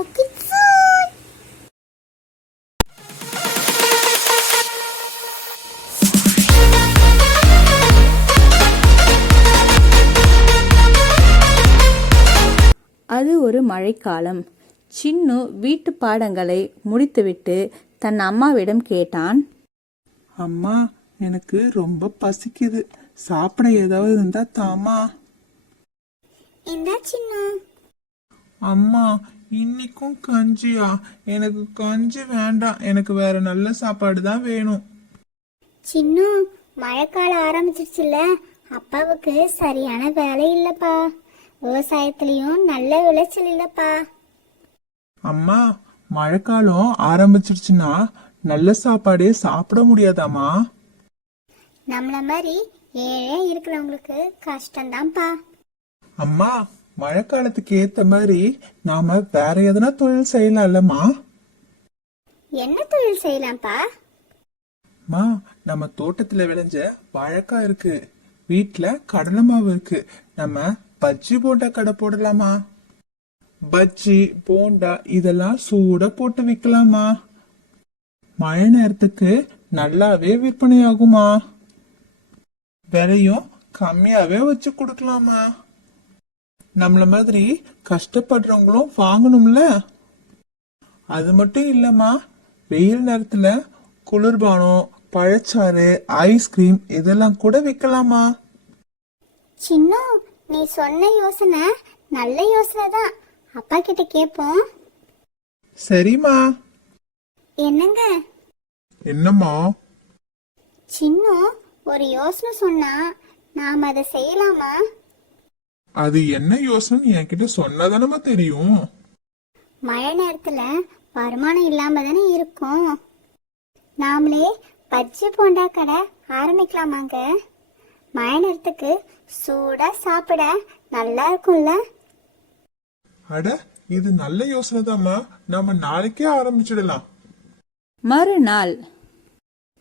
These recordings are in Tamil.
Soon. அது ஒரு மழைக்காலம். சின்னு வீட்டு பாடங்களை முடித்துவிட்டு தன் அம்மாவிடம் கேட்டான். அம்மா எனக்கு ரொம்ப பசிக்குது. சாப்பிட ஏதாவது இருந்தா தாமா இந்தா சின்னு. அம்மா இன்னைக்கும் கஞ்சியா? எனக்கு கஞ்சி வேண்டாம். எனக்கு வேற நல்ல சாப்பாடு தான் வேணும். சின்னு மழைக்காலம் ஆரம்பிச்சிருச்சுல்ல. அப்பாவுக்கு சரியான வேலை இல்லப்பா. விவசாயத்துலயும் நல்ல விளைச்சல் இல்லப்பா. அம்மா மழைக்காலம் ஆரம்பிச்சிருச்சுன்னா நல்ல சாப்பாடே சாப்பிட முடியாதாம்மா? நம்மள மாதிரி ஏழை இருக்கிறவங்களுக்கு கஷ்டம்தான்ப்பா. அம்மா மழைக்காலத்துக்கு ஏத்த மாதிரி நாம வேற எதனா தொழில் செய்யலாம்லம்மா. என்ன தொழில் செய்யலாம்ப்பா? அம்மா நம்ம தோட்டத்துல விளைஞ்ச வாழைக்காய் இருக்கு. வீட்ல கடலை மாவு இருக்கு. நம்ம பஜ்ஜி போண்டா கடை போடலாமா? பஜ்ஜி போண்டா இதெல்லாம் சூட போட்டு விக்கலாமா? மழை நேரத்துக்கு நல்லாவே விற்பனை ஆகுமா விலையும் கம்மியாவே வச்சு கொடுக்கலாமா? நம்மள மாதிரி கஷ்டப்படுறவங்களும் வாங்கணும்ல? அது மட்டும் இல்லம்மா. வெயில் நேரத்துல குளிர்பானம் பழச்சாறு ஐஸ்கிரீம் இதெல்லாம் கூட விற்கலாமா சின்னு நீ சொன்ன யோசனை நல்ல யோசனை தான். அப்பா கிட்ட கேட்போம் சரிம்மா. என்னங்க? என்னம்மா? சின்னு ஒரு யோசனை சொன்னா நாம் அதை செய்யலாமா? அது என்ன யோசனை என்கிட்ட சொன்னதானமா தெரியும்? மழை நேரத்துல வருமானம் இல்லாம தானே இருக்கும். நாமளே பஜ்ஜி போண்டா கடை ஆரம்பிக்கலாமாங்க? மழை நேரத்துக்கு சூடா சாப்பிட நல்லா இருக்கும்ல? அட இது நல்ல யோசனை தாம்மா. நாம நாளைக்கே ஆரம்பிச்சிடலாம். மறுநாள்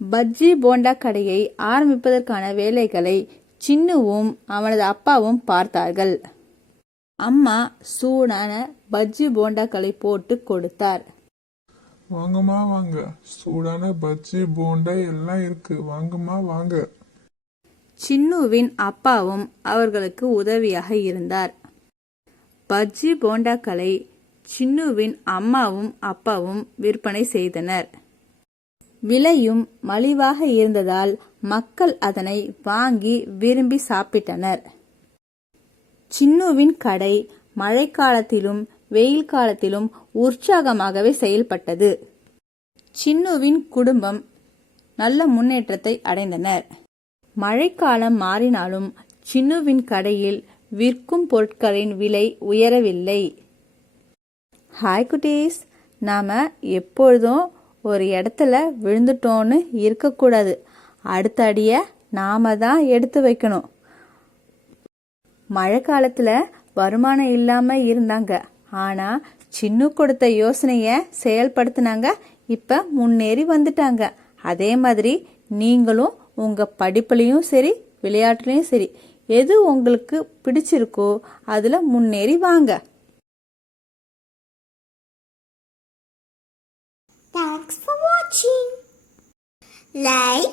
பஜ்ஜி போண்டா கடையை ஆரம்பிப்பதற்கான வேலைகளை சின்னுவும் அவனது அப்பாவும் பார்த்தார்கள். அம்மா சூடான பஜ்ஜி போண்டாக்களை போட்டு கொடுத்தார். வாங்கம்மா வாங்க. சூடான பஜ்ஜி போண்டா எல்லாம் இருக்கு. வாங்கம்மா வாங்க. சின்னுவின் அப்பாவும் அவர்களுக்கு உதவியாக இருந்தார். பஜ்ஜி போண்டாக்களை சின்னுவின் அம்மாவும் அப்பாவும் விற்பனை செய்தனர். விலையும் மலிவாக இருந்ததால் மக்கள் அதனை வாங்கி விரும்பி சாப்பிட்டனர். சின்னுவின் கடை மழைக்காலத்திலும் வெயில் காலத்திலும் உற்சாகமாகவே செயல்பட்டது. சின்னுவின் குடும்பம் நல்ல முன்னேற்றத்தை அடைந்தனர். மழைக்காலம் மாறினாலும் சின்னுவின் கடையில் விற்கும் பொருட்களின் விலை உயரவில்லை. ஹாய் குட்டீஸ் நாம் எப்பொழுதும் ஒரு இடத்துல விழுந்துட்டோன்னு இருக்கக்கூடாது. அடுத்த அடியை நாம தான் எடுத்து வைக்கணும். மழை காலத்தில் வருமானம் இல்லாமல் இருந்தாங்க. ஆனால் சின்ன கொடுத்த யோசனையை செயல்படுத்தினாங்க. இப்போ முன்னேறி வந்துட்டாங்க. அதே மாதிரி நீங்களும் உங்கள் படிப்புலேயும் சரி விளையாட்டுலேயும் சரி எது உங்களுக்கு பிடிச்சிருக்கோ அதில் முன்னேறி வாங்க. Thanks for watching. Like,